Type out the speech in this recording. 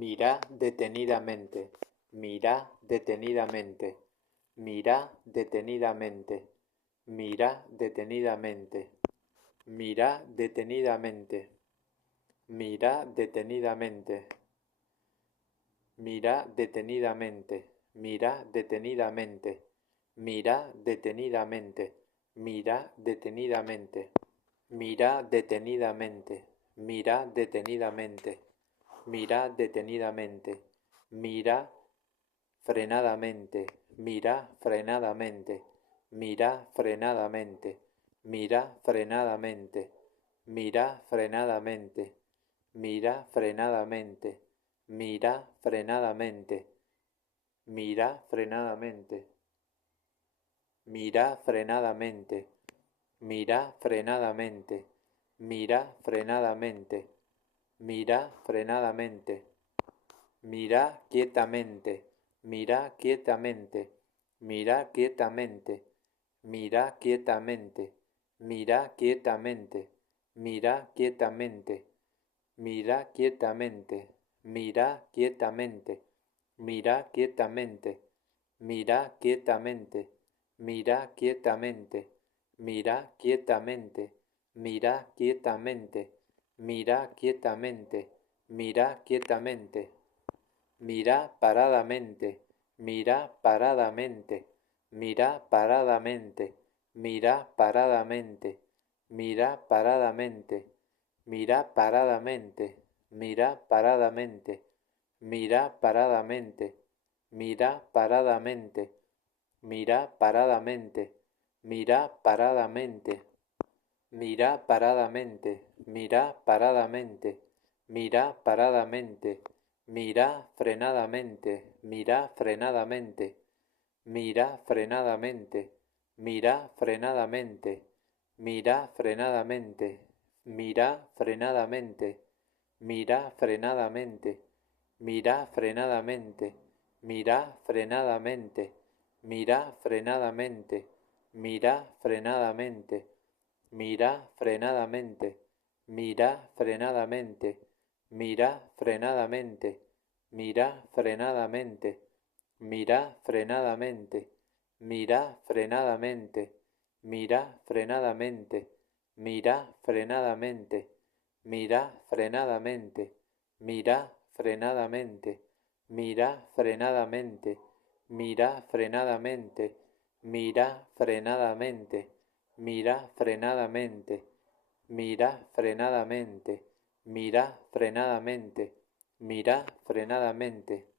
Mira detenidamente, mira detenidamente, mira detenidamente, mira detenidamente, mira detenidamente, mira detenidamente, mira detenidamente, mira detenidamente, mira detenidamente, mira detenidamente, mira detenidamente, mira detenidamente. Mira detenidamente, mira frenadamente, mira frenadamente, mira frenadamente, mira frenadamente, mira frenadamente, mira frenadamente, mira frenadamente, mira frenadamente, mira frenadamente, mira frenadamente, mira frenadamente, mira frenadamente. Mira quietamente, mira quietamente, mira quietamente, mira quietamente, mira quietamente, mira quietamente, mira quietamente, mira quietamente, mira quietamente, mira quietamente, mira quietamente, mira quietamente, mira quietamente, mira quietamente, mira quietamente. Mira paradamente, mira paradamente, mira paradamente, mira paradamente, mira paradamente, mira paradamente, mira paradamente, mira paradamente, mira paradamente, mira paradamente, mira paradamente, mira paradamente, mira paradamente, mira paradamente. Mira frenadamente, mira frenadamente, mira frenadamente, mira frenadamente, mira frenadamente, mira frenadamente, mira frenadamente, mira frenadamente, mira frenadamente, mira frenadamente, mira frenadamente, mira frenadamente, mira frenadamente. Mira frenadamente, mira frenadamente, mira frenadamente, mira frenadamente, mira frenadamente, mira frenadamente, mira frenadamente, mira frenadamente, mira frenadamente, mira frenadamente, mira frenadamente, mira frenadamente, mira frenadamente. Mira frenadamente, mira frenadamente.